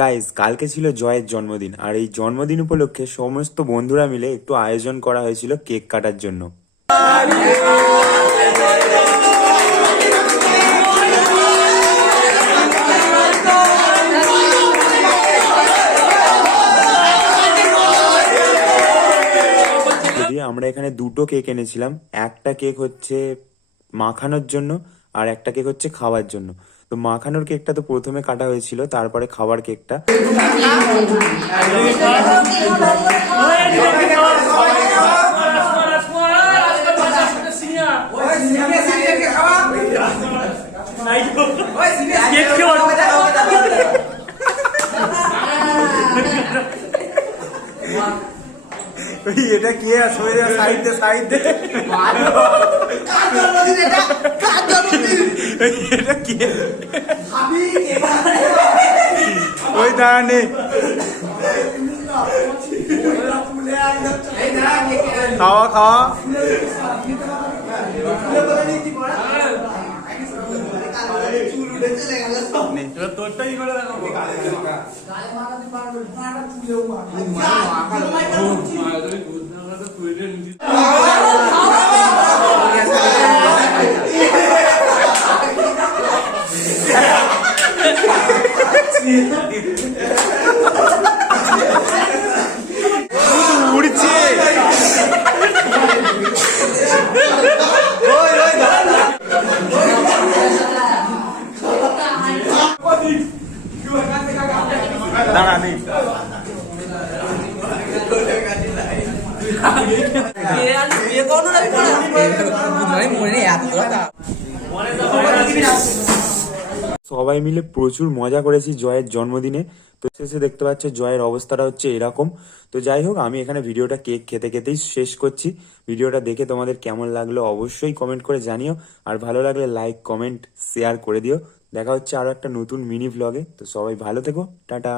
Guys, কালকে ছিল জয়ের জন্মদিন, আর এই জন্মদিন উপলক্ষে সমস্ত বন্ধুরা মিলে একটু আয়োজন করা হয়েছিল কেক কাটার জন্য। যদি আমরা এখানে দুটো কেক এনেছিলাম, একটা কেক হচ্ছে মাখানোর জন্য আর একটা কেক হচ্ছে খাওয়ার জন্য। তো মাখানোর কেকটা তো প্রথমে কাটা হয়েছিল, তারপরে খাবার কেকটা। এটা কি সাইড দে সাইড দে, এটা কি ওই দাঁড়ানে খাওয়া খাওয়া। তোরটাই করে উড়ছে। দাঁড়া নেই সবাই মিলে প্রচুর মজা করেছি জয়ের জন্মদিনে। তো শেষে দেখতে পাচ্ছ জয়ের অবস্থাটা হচ্ছে এরকম। তো যাই হোক, আমি এখানে ভিডিওটা কেক খেতে খেতেই শেষ করছি। ভিডিওটা দেখে তোমাদের কেমন লাগলো অবশ্যই কমেন্ট করে জানিও, আর ভালো লাগলে লাইক কমেন্ট শেয়ার করে দিও। দেখা হচ্ছে আরো একটা নতুন মিনি ভ্লগে। তো সবাই ভালো থেকো, টাটা।